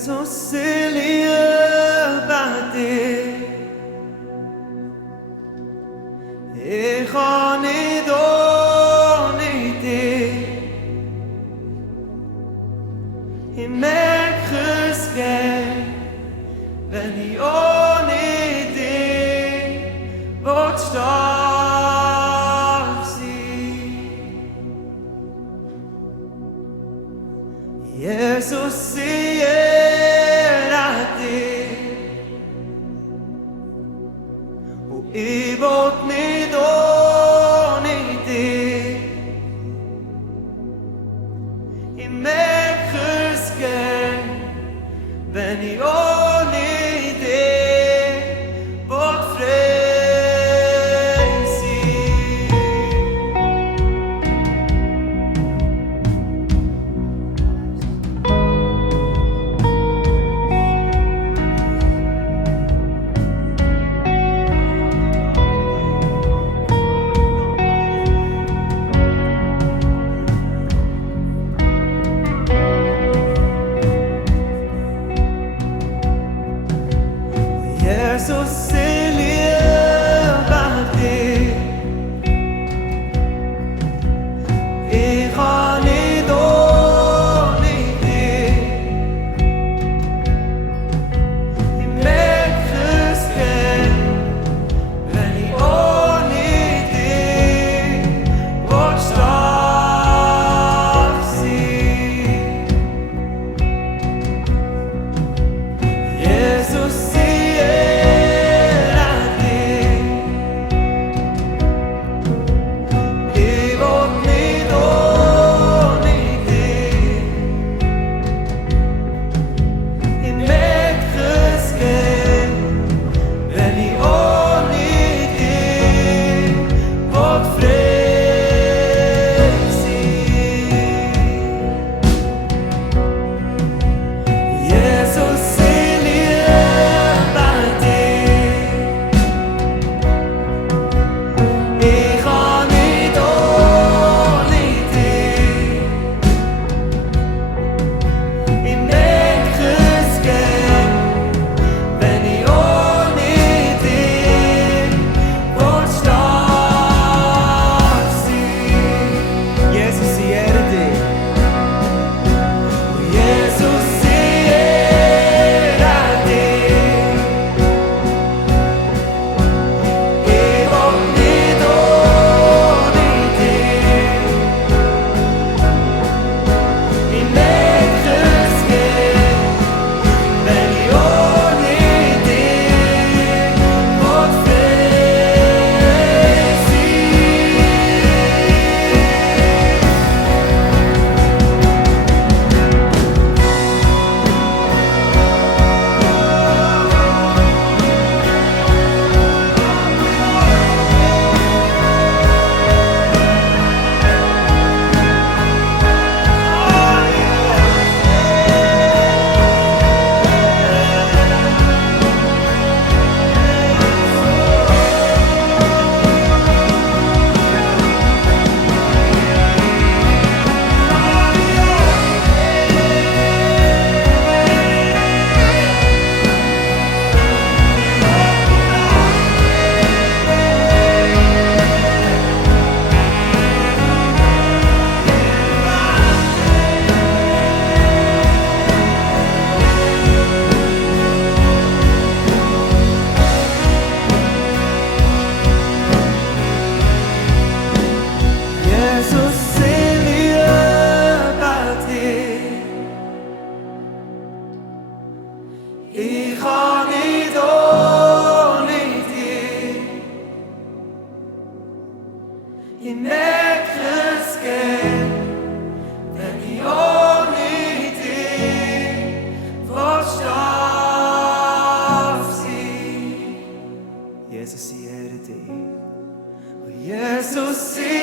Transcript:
Jesus, ich liebe dich. Ich kann nicht ohne dich. Ich merke es gern, wenn ich ohne dich stark sein. Jesus, ich ehre dich. Und ich will nicht ohne dich. Ich merke es gern, wenn ich ohne dich frei Jesus, ich liebe dich. Ich kann nicht ohne dich. Ich merke es gern, wenn ich ohne dich stark sein. Jesus, ich kann nicht ohne dich. Ich merke es gern, wenn ich ohne dich stark sein. Jesus, ich ehre dich. Jesus, ich